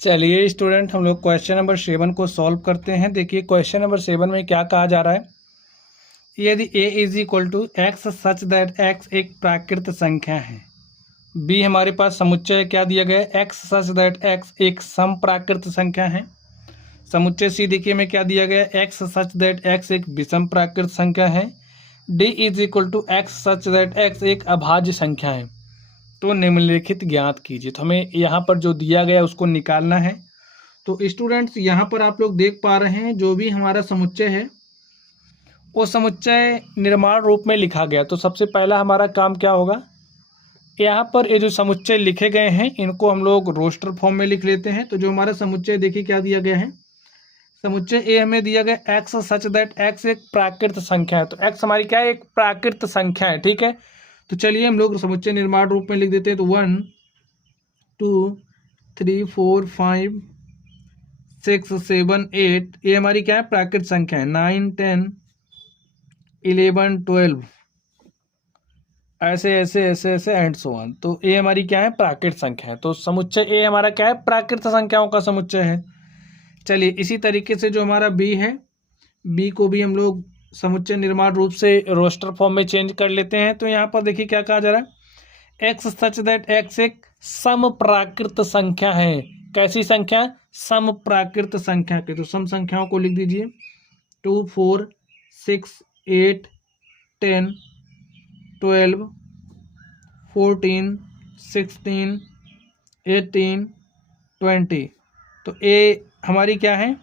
चलिए स्टूडेंट, हम लोग क्वेश्चन नंबर 7 को सॉल्व करते हैं। देखिए क्वेश्चन नंबर 7 में क्या कहा जा रहा है। यदि a is equal to X such that X एक प्राकृत संख्या है। b हमारे पास समुच्चय क्या दिया गया है, एक्स सच दैट एक्स एक समप्राकृत संख्या है। समुच्चय c देखिए में क्या दिया गया है, एक्स सच दैट एक्स एक विषम प्राकृत संख्या है। d is equal to X such that X एक अभाज्य संख्या है। तो निम्नलिखित ज्ञात कीजिए। तो हमें यहाँ पर जो दिया गया उसको निकालना है। तो स्टूडेंट्स यहाँ पर आप लोग देख पा रहे हैं जो भी हमारा समुच्चय है वो समुच्चय निर्माण रूप में लिखा गया। तो सबसे पहला हमारा काम क्या होगा, यहाँ पर ये जो समुच्चय लिखे गए हैं इनको हम लोग रोस्टर फॉर्म में लिख लेते हैं। तो जो हमारा समुच्चय देखिए क्या दिया गया है, समुच्चय ए हमें दिया गया एक्स सच दैट एक्स एक प्राकृत संख्या है। तो एक्स हमारी क्या है, एक प्राकृत संख्या है। ठीक है, तो चलिए हम लोग समुच्चय निर्माण रूप में लिख देते हैं। तो 1 2 3 4 5 6 7 8 ये हमारी क्या है, प्राकृत संख्या है। 9 10 11 12 ऐसे ऐसे ऐसे ऐसे एंड सो ऑन। तो ये हमारी क्या है, प्राकृत संख्या है। तो समुच्चय ए हमारा क्या है, प्राकृत संख्याओं का समुच्चय है। चलिए इसी तरीके से जो हमारा बी है, बी को भी हम लोग समुच्चय निर्माण रूप से रोस्टर फॉर्म में चेंज कर लेते हैं। तो यहाँ पर देखिए क्या कहा जा रहा है, एक्स सच दैट एक्स एक समप्राकृत संख्या है। कैसी संख्या, समप्राकृत संख्या के। तो सम संख्याओं को लिख दीजिए 2 4 6 8 10 12 14 16 18 20। तो ए हमारी क्या है,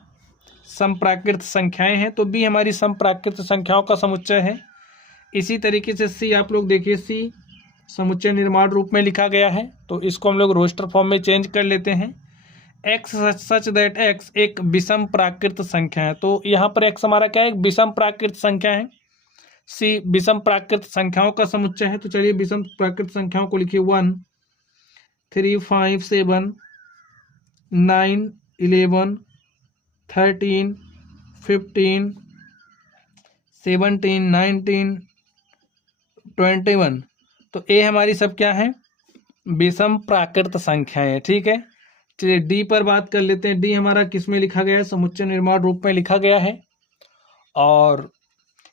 समप्राकृत संख्याएं हैं। तो बी हमारी समप्राकृत संख्याओं का समुच्चय है। इसी तरीके से सी आप लोग देखिए, सी समुच्चय निर्माण रूप में लिखा गया है। तो इसको हम लोग रोस्टर फॉर्म में चेंज कर लेते हैं। एक्स सच दैट एक्स एक विषम प्राकृत संख्या है। तो यहाँ पर एक्स हमारा क्या है, एक विषम प्राकृत संख्या है। सी विषम प्राकृत संख्याओं का समुच्चय है। तो चलिए विषम प्राकृत संख्याओं को लिखिए 1 3 5 7 9 11 13 15 17 19 21। तो ए हमारी सब क्या है, विषम प्राकृत संख्याएं है। ठीक है, चलिए डी पर बात कर लेते हैं। डी हमारा किस में लिखा गया है, समुच्चय निर्माण रूप में लिखा गया है और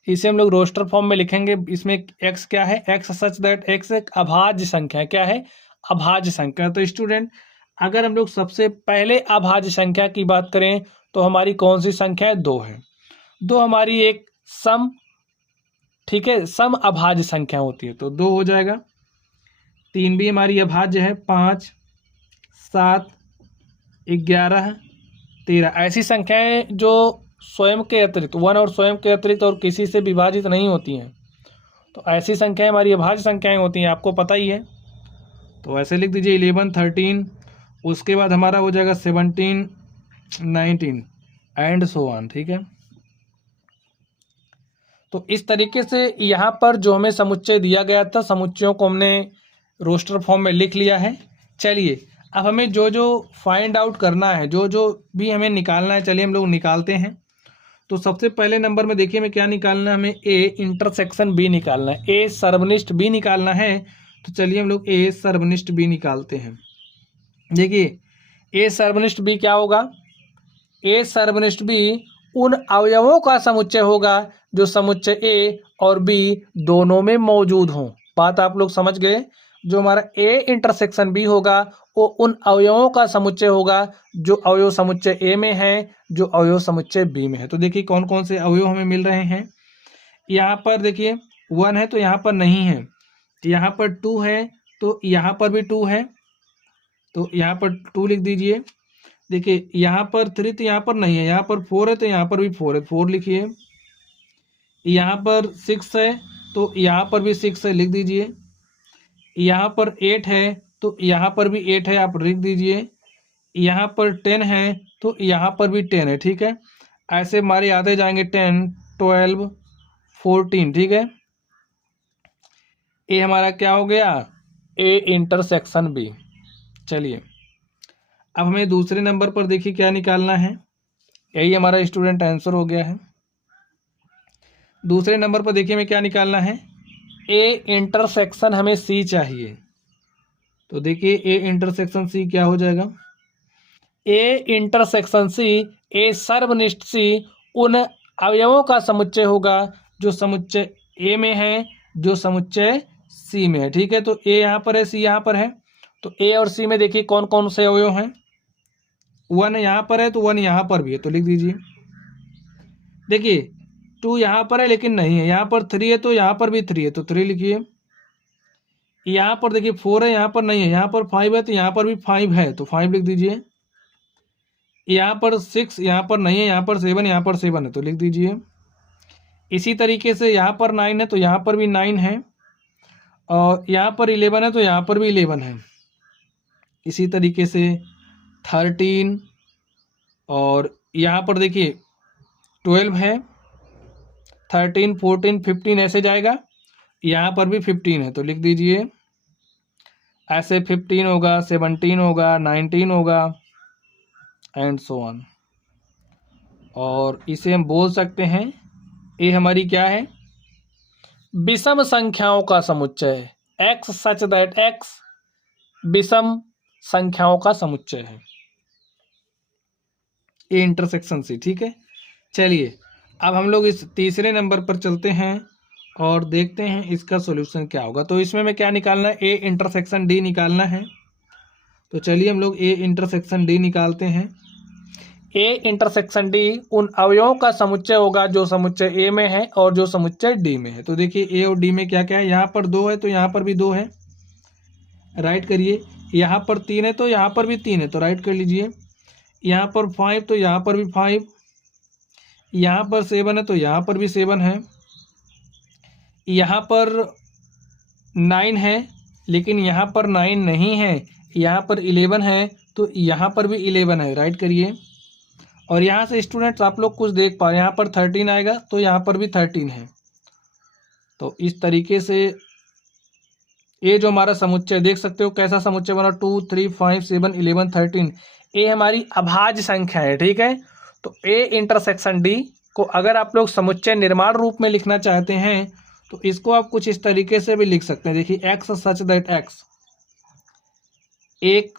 इसे हम लोग रोस्टर फॉर्म में लिखेंगे। इसमें एक्स क्या है, एक्स सच दैट एक्स एक अभाज्य संख्या है। क्या है, अभाज्य संख्या। तो स्टूडेंट अगर हम लोग सबसे पहले अभाज्य संख्या की बात करें तो हमारी कौन सी संख्या है, 2 है। 2 हमारी एक सम, ठीक है, सम अभाज्य संख्या होती है। तो 2 हो जाएगा। 3 भी हमारी अभाज्य है। 5 7 11 13 ऐसी संख्याएं जो स्वयं के अतिरिक्त, 1 और स्वयं के अतिरिक्त और किसी से विभाजित नहीं होती हैं। तो ऐसी संख्याएं हमारी अभाज्य संख्याएं होती हैं, आपको पता ही है। तो ऐसे लिख दीजिए 11 13, उसके बाद हमारा हो जाएगा 17 19 एंड सो ऑन। ठीक है, तो इस तरीके से यहाँ पर जो हमें समुच्चय दिया गया था, समुच्चयों को हमने रोस्टर फॉर्म में लिख लिया है। चलिए अब हमें जो जो फाइंड आउट करना है, जो जो भी हमें निकालना है, चलिए हम लोग निकालते हैं। तो सबसे पहले नंबर में देखिए हमें क्या निकालना है, हमें ए इंटरसेक्शन बी निकालना है, ए सर्वनिष्ठ बी निकालना है। तो चलिए हम लोग ए सर्वनिष्ठ बी निकालते हैं। देखिए ए सर्वनिष्ठ बी क्या होगा, ए सर्वनिष्ठ बी उन अवयवों का समुच्चय होगा जो समुच्चय ए और बी दोनों में मौजूद हों। बात आप लोग समझ गए। जो हमारा ए इंटरसेक्शन बी होगा वो उन अवयवों का समुच्चय होगा जो अवयव समुच्चय ए में है, जो अवयव समुच्चय बी में है। तो देखिए कौन कौन से अवयव हमें मिल रहे हैं। यहाँ पर देखिए 1 है तो यहाँ पर नहीं है, यहाँ पर 2 है तो यहाँ पर भी 2 है, तो यहाँ पर 2 लिख दीजिए। देखिए यहाँ पर 3 तो यहाँ पर नहीं है, यहाँ पर 4 है तो यहाँ पर भी 4 है, 4 लिखिए। यहाँ पर 6 है तो यहाँ पर भी 6 है, लिख दीजिए। यहाँ पर 8 है तो यहाँ पर भी 8 है, आप लिख दीजिए। यहाँ पर 10 है तो यहाँ पर भी 10 है। ठीक है, ऐसे हमारे आते जाएंगे 10 12 14। ठीक है, ये हमारा क्या हो गया, ए इंटरसेक्शन बी। चलिए अब हमें दूसरे नंबर पर देखिए क्या निकालना है। यही हमारा स्टूडेंट आंसर हो गया है। दूसरे नंबर पर देखिए हमें क्या निकालना है, ए इंटरसेक्शन हमें सी चाहिए। तो देखिए ए इंटरसेक्शन सी क्या हो जाएगा, ए इंटरसेक्शन सी, ए सर्वनिष्ठ सी उन अवयवों का समुच्चय होगा जो समुच्चय ए में है, जो समुच्चय सी में है। ठीक है, तो ए यहाँ पर है, सी यहाँ पर है, तो ए और सी में देखिए कौन कौन से अवयव हैं। 1 यहाँ पर है तो 1 यहाँ पर भी है, तो लिख दीजिए। देखिए 2 यहाँ पर है लेकिन नहीं है, यहाँ पर 3 है तो यहाँ पर भी 3 है, तो 3 लिखिए। यहाँ पर देखिए 4 है, यहाँ पर नहीं है, यहाँ पर 5 है तो यहाँ पर भी 5 है, तो 5 लिख दीजिए। यहाँ पर 6 यहाँ पर नहीं है, यहाँ पर 7, यहाँ पर 7 है, तो लिख दीजिए। इसी तरीके से यहाँ पर 9 है तो यहाँ पर भी 9 है, और यहाँ पर 11 है तो यहाँ पर भी 11 है। इसी तरीके से 13, और यहाँ पर देखिए 12 है, 13, 14, 15 ऐसे जाएगा। यहाँ पर भी 15 है, तो लिख दीजिए। ऐसे 15 होगा, 17 होगा, 19 होगा, एंड सो ऑन। और इसे हम बोल सकते हैं ये हमारी क्या है, विषम संख्याओं का समुच्चय। x सच दैट x विषम संख्याओं का समुच्चय है, ए इंटरसेक्शन सी। ठीक है, चलिए अब हम लोग इस तीसरे नंबर पर चलते हैं और देखते हैं इसका सॉल्यूशन क्या होगा। तो इसमें मैं क्या निकालना है, ए इंटरसेक्शन डी निकालना है। तो चलिए हम लोग ए इंटरसेक्शन डी निकालते हैं। ए इंटरसेक्शन डी उन अवयवों का समुच्चय होगा जो समुच्चय ए में है और जो समुच्चय डी में है। तो देखिए ए और डी में क्या क्या है, यहाँ पर 2 है तो यहाँ पर भी 2 है, राइट करिए। यहाँ पर 3 है तो यहाँ पर भी 3 है, तो राइट कर लीजिए। यहाँ पर 5 तो यहाँ पर भी 5, यहाँ पर 7 है तो यहाँ पर भी 7 है, यहाँ पर 9 है लेकिन यहाँ पर 9 नहीं है, यहाँ पर 11 है तो यहाँ पर भी 11 है, राइट करिए। और यहाँ से स्टूडेंट्स आप लोग कुछ देख पा रहे हैं, यहाँ पर 13 आएगा तो यहाँ पर भी 13 है। तो इस तरीके से ये जो हमारा समुच्चय देख सकते हो कैसा समुच्चय बना, 2, 3, 5, 7, 11, 13। ये हमारी अभाज्य संख्या है। ठीक है, तो ए इंटरसेक्शन डी को अगर आप लोग समुच्चय निर्माण रूप में लिखना चाहते हैं तो इसको आप कुछ इस तरीके से भी लिख सकते हैं। देखिए एक्स सच दैट एक्स एक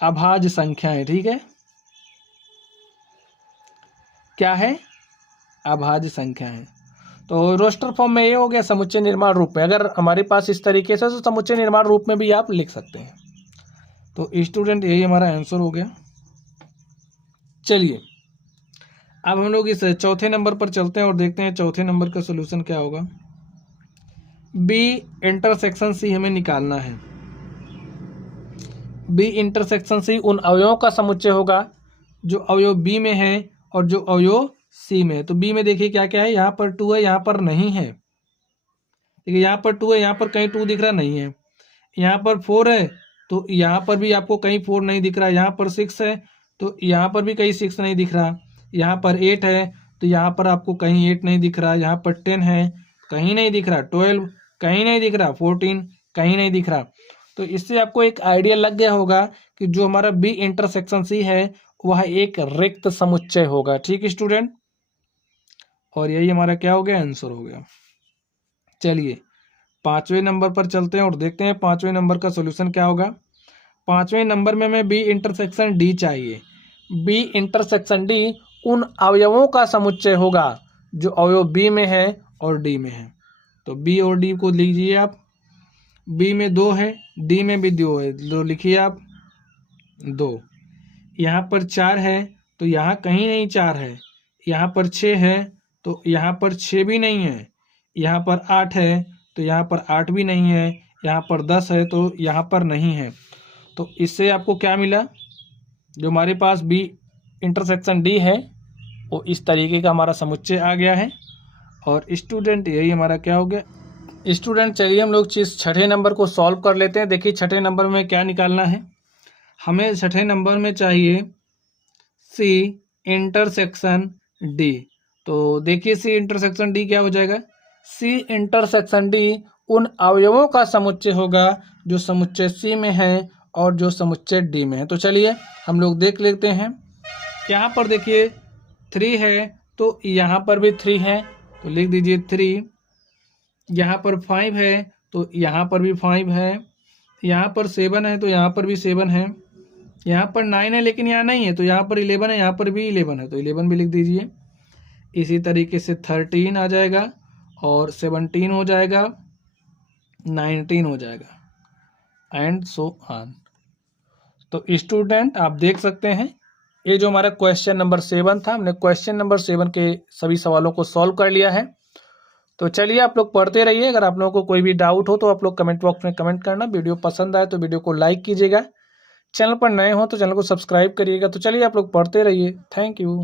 अभाज्य संख्या है। ठीक है, क्या है, अभाज्य संख्या है। तो रोस्टर फॉर्म में ये हो गया समुच्चय निर्माण रूप में। अगर हमारे पास इस तरीके से तो समुच्चय निर्माण रूप में भी आप लिख सकते हैं। तो स्टूडेंट यही हमारा आंसर हो गया। चलिए अब हम लोग इस चौथे नंबर पर चलते हैं और देखते हैं चौथे नंबर का सॉल्यूशन क्या होगा। बी इंटरसेक्शन सी हमें निकालना है। बी इंटरसेक्शन सी उन अवयवों का समुच्चय होगा जो अवयव बी में है और जो अवयव सी में है। तो बी में देखिए क्या क्या है, यहाँ पर 2 है, यहाँ पर नहीं है। देखिए यहाँ पर 2 है, यहाँ पर कहीं 2 दिख रहा नहीं है। यहाँ पर 4 है तो यहाँ पर भी आपको कहीं 4 नहीं दिख रहा। यहाँ पर 6 है तो यहाँ पर भी कहीं 6 नहीं दिख रहा। यहाँ पर 8 है तो यहाँ पर आपको कहीं 8 नहीं दिख रहा। यहाँ पर 10 है कहीं नहीं दिख रहा। 12 कहीं नहीं दिख रहा। 14 कहीं नहीं दिख रहा। तो इससे आपको एक आइडिया लग गया होगा कि जो हमारा बी इंटरसेक्शन सी है वह एक रिक्त समुच्चय होगा। ठीक स्टूडेंट, और यही हमारा क्या हो गया, आंसर हो गया। चलिए पांचवें नंबर पर चलते हैं और देखते हैं पांचवें नंबर का सॉल्यूशन क्या होगा। पांचवें नंबर में हमें बी इंटरसेक्शन डी चाहिए। बी इंटरसेक्शन डी उन अवयवों का समुच्चय होगा जो अवयव बी में है और डी में है। तो बी और डी को लीजिए आप। बी में 2 है, डी में भी 2 है, 2 लिखिए आप 2। यहाँ पर 4 है तो यहाँ कहीं नहीं 4 है। यहाँ पर 6 है तो यहाँ पर 6 भी नहीं है। यहाँ पर 8 है तो यहाँ पर 8 भी नहीं है। यहाँ पर 10 है तो यहाँ पर नहीं है। तो इससे आपको क्या मिला, जो हमारे पास बी इंटरसेक्शन डी है वो इस तरीके का हमारा समुच्चय आ गया है। और स्टूडेंट यही हमारा क्या हो गया। स्टूडेंट चलिए हम लोग छठे नंबर को सॉल्व कर लेते हैं। देखिए छठे नंबर में क्या निकालना है हमें। छठे नंबर में चाहिए सी इंटरसेक्शन डी। तो देखिए सी इंटरसेक्शन डी क्या हो जाएगा, सी इंटरसेक्शन डी उन अवयवों का समुच्चय होगा जो समुच्चय सी में है और जो समुच्चय डी में है। तो चलिए हम लोग देख लेते हैं। यहाँ पर देखिए 3 है तो यहाँ पर भी 3 है, तो लिख दीजिए 3। यहाँ पर 5 है तो यहाँ पर भी 5 है। यहाँ पर 7 है तो यहाँ पर भी 7 है, यहाँ पर 9 है लेकिन यहाँ नहीं है, तो यहाँ पर 11 है, यहाँ पर भी 11 है, तो 11 भी लिख दीजिए। इसी तरीके से 13 आ जाएगा और 17 हो जाएगा, 19 हो जाएगा एंड सो ऑन। तो स्टूडेंट आप देख सकते हैं ये जो हमारा क्वेश्चन नंबर 7 था, हमने क्वेश्चन नंबर 7 के सभी सवालों को सॉल्व कर लिया है। तो चलिए आप लोग पढ़ते रहिए। अगर आप लोगों को कोई भी डाउट हो तो आप लोग कमेंट बॉक्स में कमेंट करना। वीडियो पसंद आए तो वीडियो को लाइक कीजिएगा, चैनल पर नए हो तो चैनल को सब्सक्राइब करिएगा। तो चलिए आप लोग पढ़ते रहिए। Thank you.